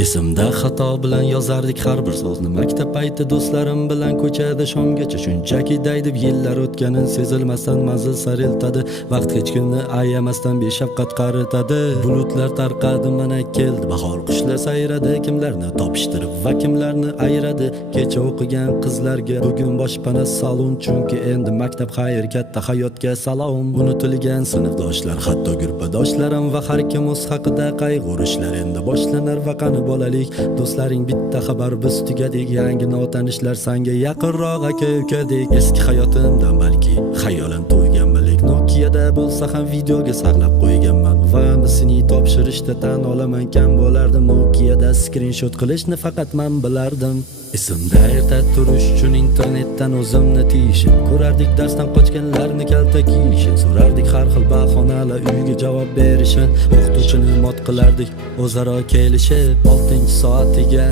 Esimda xato bilan yozardik har bir so'zni. Maktab payti do'stlarim bilan ko'chada shomgacha shunchaki daydib yillar o'tganin sezilmasdan manzil sari eltadi. Vaqt hech kimni ayamasdan beshafqat qaritadi. Bulutlar tarqadi, mana keldi bahor, qushlar sayradi, kimlarni topishtirib va kimlarni ayradi. Kecha o'qigan qizlarga bugun boshpana salon, chunki endi maktab xayr, katta hayotga salom. Unutilgan sinfdoshlar, hatto guruhdoshlarim va har kim o'z haqida qayg'urishlar endi boshlanar va qani bolalik. Do'stlaring bitta xabar, biz tugadik. Yangi notanishlar sanga yaqinroq aka-ukadek. Eski hayotimdan balki xayolan to'yganmalik. Nokia'da bo'lsa ham videoga saqlab qo'yganman va misini topshirishda tan olaman kam bo'lardim. Nokia'da screenshot qilishni faqat men bilardim. Esimda erta turish uchun internetdan o'zimni tiyishim, ko'rardik darsdan qochganlarni kalta kiyishim, so'rardik har xil bahonalar uyga javob berishim, o'qituvchini mot qilardik o'zaro kelishib. 6-soatiga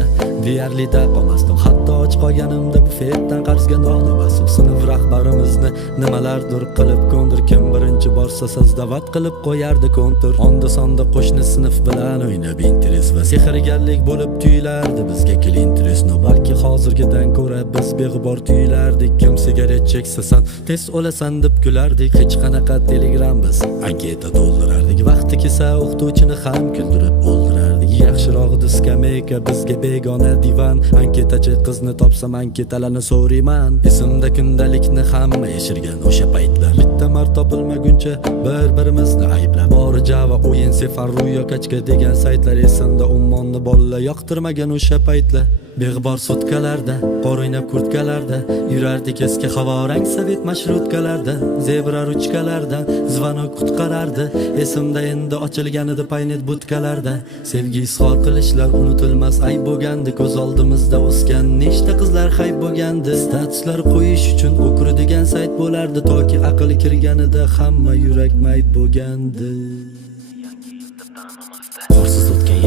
deyarli qolmasdim, hatto och qolganimda bufetdan qarzga non olmasdim. Sinf rahbarimizni nimalardir qilib ko'ndir, kim birinchi borsa sizdavat qilib qo'yardi kontur. Onda sonda qo'shni sinf bilan o'ynab interes va sehrgarlik bo'lib tuyulardi bizga interes. Balki hozirgidan ko'ra biz beg'ubor tuyulardik. Kim sigaret cheksa san tez o'lasan deb kulardik. Hech qanaqa telegram biz anketa to'ldirardik. Vaqti kelsa o'qituvchini ham kuldirib o'ldirardik. Yaxshirog'i skameyka bizga begona divan. Anketachi qizni topsam anketalarni so'rayman. Esimda kundalikni hamma yashirgan o'sha paytlar. Bitta marta topilmaguncha bir-birimizni ayblab, bori Java, o'yin, Sefar, Ruyo, Kachka degan saytlar. Esimda Ummonni bolalar yoqtirmagan o'sha paytlar. Beg'bor sutkalarda, qor o'ynab kurtkalarda yurardik, eski havorang sovet mashrutkalarda. Zebra ruchkalardan zvanok qutqarardi. Esimda endi ochilgan edi paynet butkalarda. Sevgi izhor qilishlar unutilmas ayb bo'lgandi. Ko'z oldimizda o'sgan nechta qizlar hayb bo'lgandi. Statuslar qo'yish uchun o'kir degan sayt bo'lardi, toki aql kirganida hamma yurak mayb bo'lgandi. Qorsiz o'tgan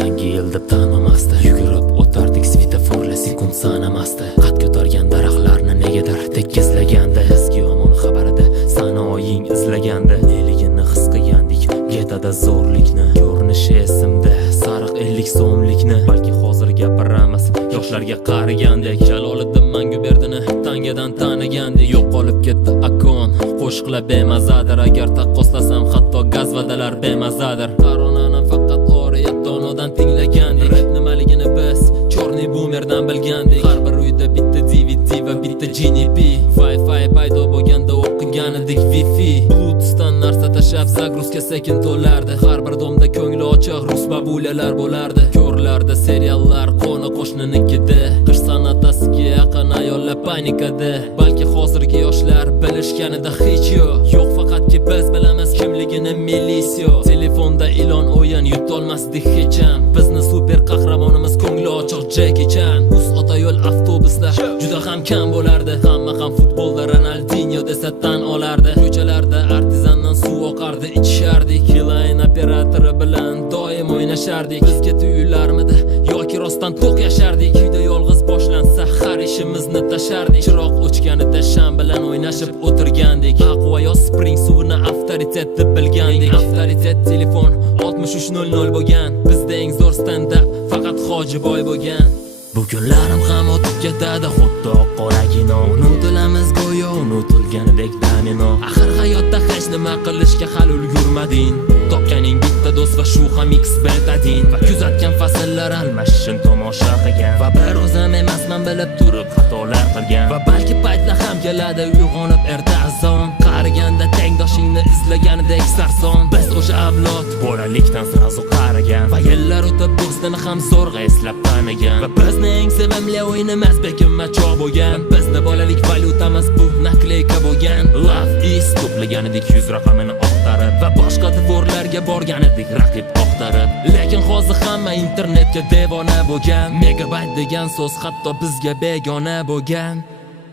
yangi yil deb tanmamasdi. Yugurib o'tardik svetoforlar sekund sanamasdi. Qad ko'targan daraxtlarni negadir tekizlagandi. Eski yomon xabarida sanoying izlagandi. Neligini his qilgandik getada zo'rlikni. Ko'rinishi esimda sariq 50 so'mlikni. Balki hozir gapiramiz yoshlarga qaragandek. Jaloliddin Manguberdini tangadan tanigandek. Yo'qolib ketdi akon, qo'shiqlar bemazadir. Agar taqqoslasam hatto gazvadalar bemazadir. Qaronani faqat oriyatonodan tinglagandik. Rap nimaligini biz chorniy boomerdan bilgandik. Har bir uyda bitta DVD va bitta GNP. Wi-Fi paydo bo'lganda o'qigan edik Wi-Fi. Bluetoothdan narsa tashab zagruzka sekin to'lardi. Har bir domda ko'ngli ochiq rus babulalar bo'lardi. Ko'rlarda seriallar qo'ni qo'shninikida. Qish san'atasiga yaqin ayollar panikada. Balki hozirgi yoshlar bilishganida hech yo'q, faqatki biz bilamiz kimligini milisiya. Telefonda ilon o'yin yutolmasdik hech ham. Bizni super qahramonimiz ko'ngli ochiq Jackie Chan. Uz ota yo'l avtobuslar juda ham kam bo'lardi. Hamma ham futbolda Ronaldinho desa tan olardi. Ko'chalarda artizandan suv oqardi, ichishardik. Line operatori bilan doim o'ynashardik. Bizga tuyularmidi yoki rostdan to'q yashardik. Uyda yolg'iz boshlansa har ishimizni tashardik. Chiroq o'chganida sham bilan o'ynashib o'tirgandik. Aqua yo Spring suvini avtoritet deb bilgandik. Avtoritet telefon 6300 bo'lgan. Bizda eng zo'r stand up faqat Hojiboy bo'lgan. Bu kunlarim ham o'tib ketadi xuddi qoragino. Unutilamiz go'yo unutilganidek domino. Axir hayotda hech nima qilishga hali ulgurmading. Topganing bitta do'st va shu ham X betadin. Va kuzatgan fasllar almashishini tomosha qilgan. Va bir o'zim emasman bilib turib xatolar qilgan. Va balki paytlar ham keladi uyg'onib erta azon. Qariganda tengdoshingni izlaganidek sarson. Biz o'sha avlod bolalikdan sirazu qaragan. Va yillar o'tib do'stini ham zo'rg'a eslab tanigan. Va bizning eng sevimli o'yinimiz bekinma choq bo'lgan. Bizni bolalik valyutamiz bu nakleyka bo'lgan. Love is to'plaganidek 100 raqamini oqtarib va boshqa dvorlarga borgan edik raqib oqtarib. Lekin hozir hamma internetga devona bo'lgan. Megabayt degan so'z hatto bizga begona bo'lgan.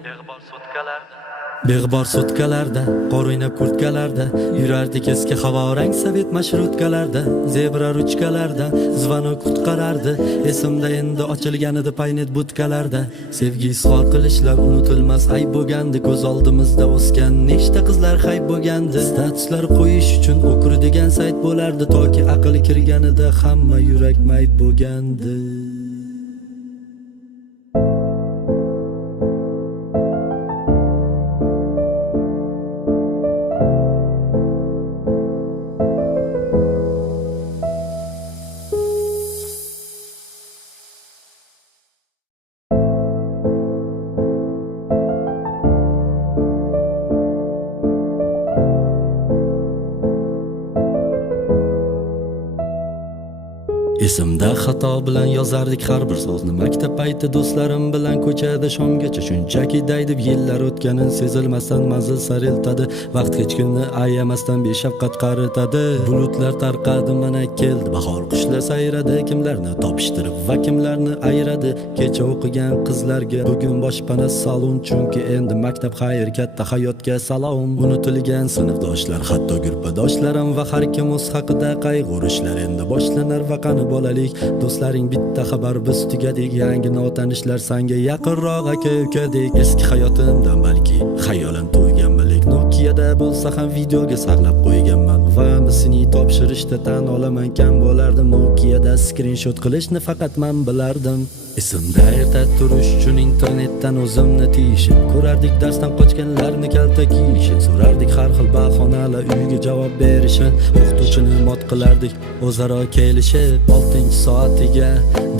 Beg'bor sutkalarda, Beg'bor sutkalarda, qor o'ynab kurtkalarda, yurardik eski havorang sovet mashrutkalarda, zebra ruchkalarda, zvanok qutqarardi. Esimda endi ochilganida paynet butkalarda, sevgi izhor qilishlar unutilmas ayb bo'lgandi. Ko'z oldimizda o'sgan nechta qizlar hayb bo'lgandi. Statuslar qo'yish uchun o'kur degan sayt bo'lardi, toki aql kirganida hamma yurak mayb bo'lgandi. Esimda xato bilan yozardik har bir so'zni, maktab payti do'stlarim bilan ko'chada shomgacha. Shunchaki daydib yillar o'tganin sezilmasdan manzil sariltadi. Vaqt hech kunni ayamasdan beshafqat qaritadi. Bulutlar tarqadi, mana keldi bahor, qushlar sayradi. Kimlarni topishtirib va kimlarni ayradi. Kecha o'qigan qizlarga bugun boshpana salon, chunki endi maktab xayr, katta hayotga salom. Unutilgan sinfdoshlar, hatto gurpadoshlarim va har kim o'z haqida qayg'urishlar endi boshlanar. Va qani bolalik do'stlaring bitta xabar, biz tugadik. Yangi notanishlar sanga yaqinroq aka ukadek. Eski hayotimdan balki xayolan to'ygan bilik, Nokia'da bo'lsa ham videoga saqlab qo'yganman. Va misini topshirishda tan olaman kam bo'lardim. Nokia'da screenshot qilishni faqat men bilardim. Esimda erta turish uchun internetdan o'zimni tiyishib, ko'rardik darsdan qochganlarni kalta kiyishib, so'rardik har xil bahonalar uyga javob berishini, o'qituvchini mot qilardik o'zaro kelishib. 6-soatiga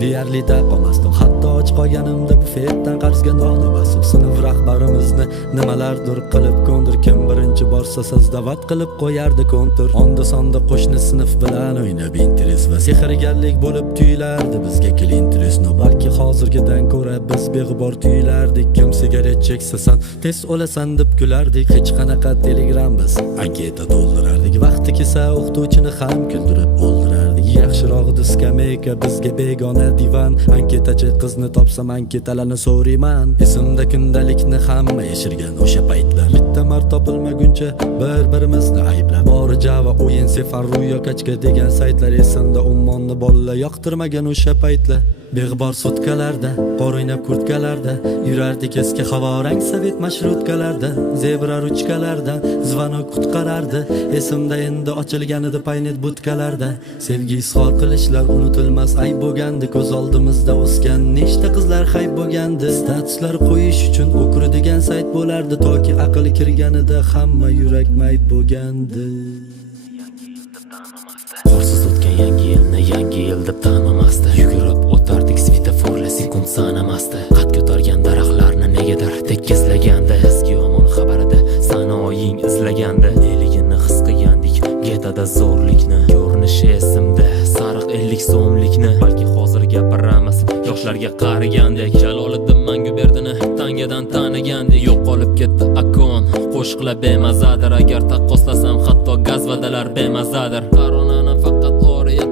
deyarli qolmasdim, hatto och qolganimda bufetdan qarzga non bosib, sinf rahbarimizni nimalardir qilib ko'ndir. Kim birinchi borsa sazdavat qilib qo'yardi kontur. Onda sonda qo'shni sinf bilan o'ynab interes va sehrgarlik bo'lib tuyulardi bizga Clinton. Balki hozirgidan ko'ra biz beg'ubor tuyulardik. Kim sigaret cheksa san tez o'lasan deb kulardik. Hech qanaqa telegram biz anketa to'ldirardik. Vaqti kelsa o'qituvchini ham kuldirib o'ldirardik. Yaxshiroq skameyka bizga begona divan. Anketachi qizni topsam anketalarni so'rayman. Esimda kundalikni hamma yashirgan o'sha paytlar. Bitta marta topilmaguncha bir-birimizni ayblab, bori Java, o'yin, Sefar, Ruyokachka degan saytlar. Esimda ummonni bolalar yoqtirmagan o'sha paytlar. Beg'bor sutkalarda, qor o'ynab kurtkalarda, yurardik eski havorang sovet mashrutkalarda, zebra ruchkalarda, zvanok qutqarardi. Esimda endi ochilganida paynet butkalarda, sevgi izhor qilishlar unutilmas ayb bo'lgandi. Ko'z oldimizda o'sgan nechta qizlar hayb bo'lgandi. Statuslar qo'yish uchun o'kur degan sayt bo'lardi, toki aql kirganida hamma yurak mayb bo'lgandi. Qorsiz o'tgan yangi yil deb tanmamasdi. Yugurib o'tardik svetoforlar sekund sanamasdi. Qad ko'targan daraxtlarni negadir tekizlagandi. Eski yomon xabarida sanoying izlagandi. Neligini his qilgandik getada zo'rlikni. Ko'rinishi esimda sariq 50 so'mlikni. Balki hozir gapiramiz yoshlarga qaragandek. Jaloliddin Manguberdini tangadan tanigandek. Yo'qolib ketdi akon, qo'shiqlar bemazadir. Agar taqqoslasam hatto gazvadalar bemazadir. Qaronani faqat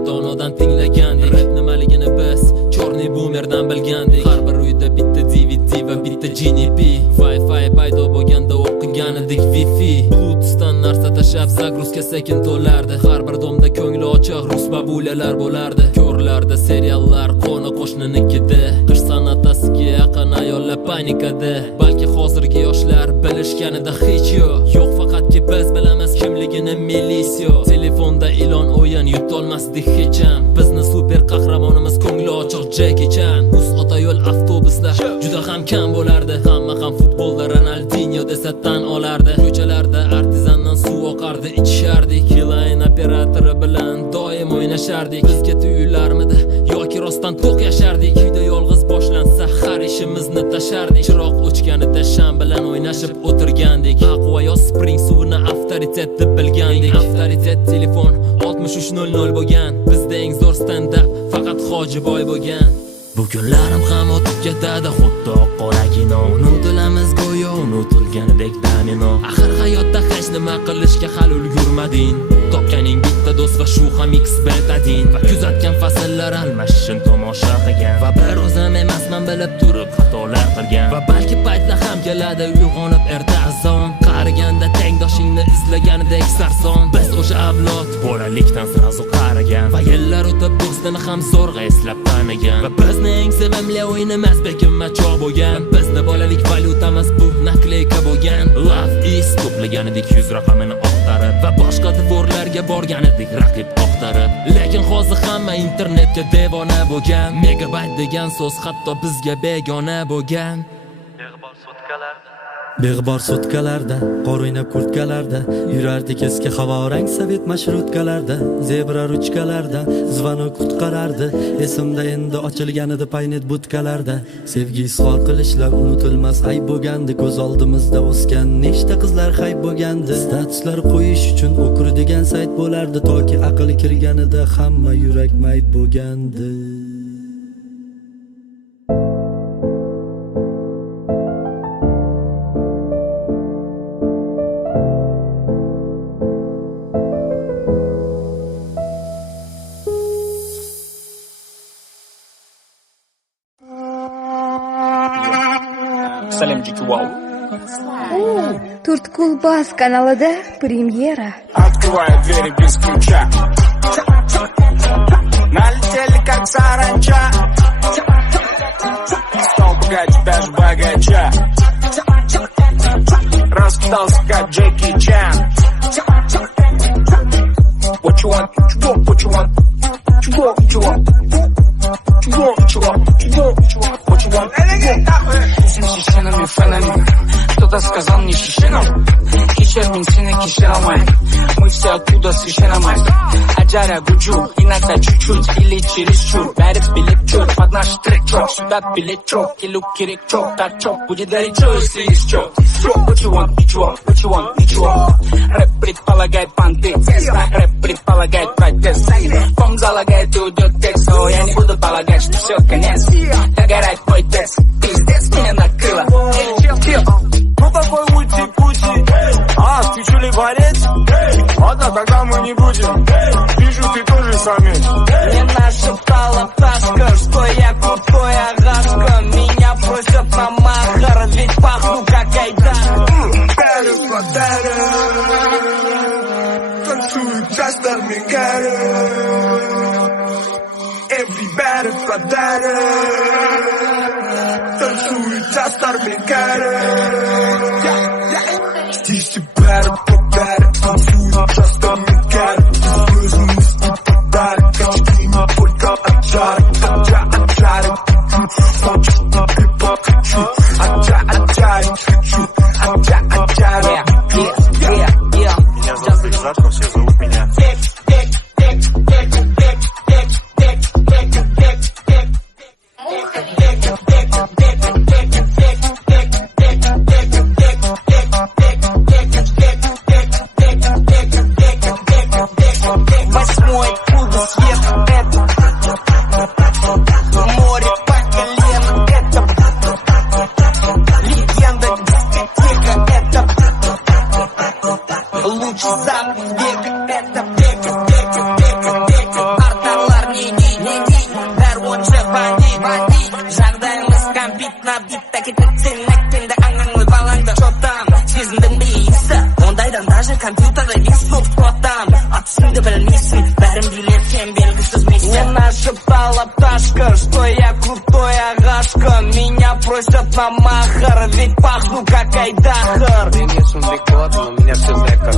donodan tinglagandik. Rap nimaligini biz chorniy boomerdan bilgandik. Har bir uyda bitta DVD va bitta GNP. Wi-Fi paydo bo'lganda o'qigan edik Wi-Fi. Bluetoothdan narsa tashab zagruzka sekin to'lardi. Har bir domda ko'ngli ochiq rus babulalar bo'lardi. Ko'rlarda seriallar qo'ni qo'shninikida. Qish san'atasiga yaqin ayollar panikada. Balki hozirgi yoshlar bilishganida hech yo'q, faqatki biz bilamiz kimligini milisyo. Telefonda ilon o'yin yutolmasdik hech ham. Bizni super qahramonimiz ko'ngli ochiq Jackie Chan. Uz otayo'l avtobuslar juda ham kam bo'lardi. Hamma ham futbolda Ronaldinho desa tan olardi. Ko'chalarda artizandan suv oqardi, ichishardik. Line operatori bilan doim o'ynashardik. Bizga tuyularmidi yoki rostdan to'q yashardik. Uyda yolg'iz boshlansa har ishimizni tashardik. Chiroq o'chganida sham bilan o'ynashib o'tirgandik. Aqua yo spring suvini avtoritet deb bilgandik. Avtoritet telefon 6300 bo'lgan. Bizda eng zo'r stand-up faqat Hojiboy bo'lgan. Bu kunlarim ham o'tib ketadi xuddi qora kino. Unutilamiz go'yo unutilganidek domino. Axir hayotda hech nima qilishga hali ulgurmading. Topganing bitta do'st va shu ham betadin. Va kuzatgan fasllar almashishini tomosha qilgan. Va bir o'zim emasman bilib turib xatolar qilgan. Va balki paytlar ham keladi uyg'onib erta azon. Qariganda tengdoshingni izlaganidek sarson. Biz o'sha avlod bolalikdan srazu qaragan va yillar o'tib do'stini ham zo'rg'a eslab tanigan. Va bizning sevimli o'yinimiz bekinma cho bo'lgan. Bizni bolalik valyutamiz bu nakleyka bo'lgan. Love is to'plagan edik 100 raqamini oqtarib va boshqa dvorlarga borgan edik raqib oqtarib. Lekin hozir hamma internetga devona bo'lgan. Megabayt degan so'z hatto bizga begona bo'lgan. Beg'bor sutkalarda, qor o'ynab kurtkalarda, yurardik eski havorang sovet mashrutkalarda, zebra ruchkalarda, zvonok qutqarardi. Esimda endi ochilgan edi paynet butkalarda. Sevgi izhor qilishlar unutilmas ayb bo'lgandi. Ko'z oldimizda o'sgan nechta qizlar hayb bo'lgandi. Statuslar qo'yish uchun o'kur degan sayt bo'lardi, toki aql kirganida hamma yurak mayt bo'lgandi. Turtkul-Bas kanalida premyera. Открываю двери без ключа. Налетели как саранча. Стал богаче даже богача. Раскатался как Джеки Чан. What you want? What you want? What you want? What you want? What you want? What you want? What you want? Шишинами, фенами. Кто-то сказал мне шишинам. Кишер минсины, кишер алмай. Мы все оттуда священно май. Аджаря гуджу, иногда чуть-чуть или чересчур. Бәріп билет чур, под наш трек чок. Сюда билет чок, келу керек чок. Так чок, будет горячо, если есть чок. What you want, ничего, what you want, ничего. Рэп предполагает понты, рэп предполагает протест. Фом залагает и уйдет текст, но я не буду полагать, что все конец. Догорать мой текст, пиздец, меня накрыло. Ну такой ути-пути, ты что ли борец? Ладно, тогда мы не будем. Вижу, ты тоже самец. Мне нашептала пташка, что я крутой агашка. Меня просят на махар, ведь пахну как айдар. Танцуют частами гары. Everybody подарок. Танцуют частами гары. Здесь тебя подарок. Танцуют частами гары. Безумный подарок. Очки не только от жарок. От хочешь на хип-хоп хочу. От жарок хочу. От жарок. Меня зовут Ильзат, но все зовут меня. Восьмой куда свет это. Море по колено это. Легенда дискотека это. Лучший запах века это. Арталар не Дарвонша бани. Жағдайымыз компит на бит. Так это сен әкпенді аңаңлы балаңды. Что там? Сезіндің бейісі. Ондайдан даже компьютерда естіп қотам. Атысыңды білмейсің. Бәрін билеткен белгісіз миссия. Мне нашептала пташка, что я крутой агашка. Меня просят на махар, ведь пахну как айдахар. Ты не сумбикот, но у меня все зэкор.